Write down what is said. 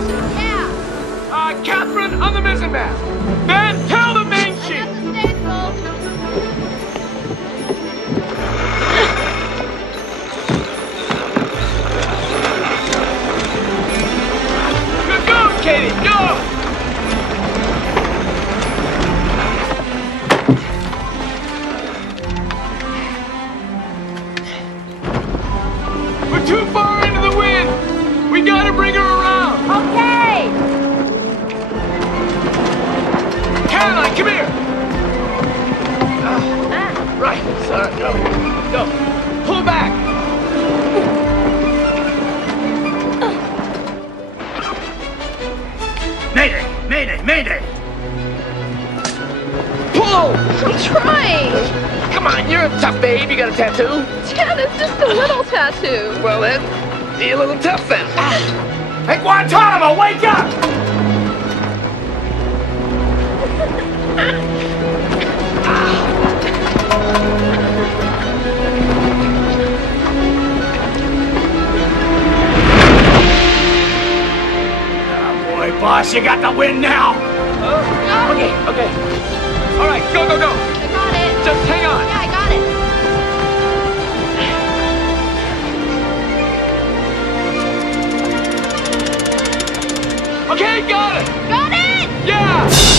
mast. Yeah. Catherine on the mizzen mast. Ben, tell the main I sheet. got the staysail. Good go, Katie. Go. We're too far into the wind. We gotta bring her around. Okay. Caroline, come here. Right, sorry, go. Pull back. Mayday! Mayday! Mayday! Pull. I'm trying. Come on, you're a tough babe. You got a tattoo? Dad, it's just a little tattoo. Well then, be a little tough then. Hey, Guantanamo, wake up! Oh boy, boss, you got the win now! Okay. All right, go. I got it. Just hang on. Yeah, I got it. Okay, got it. Got it! Yeah.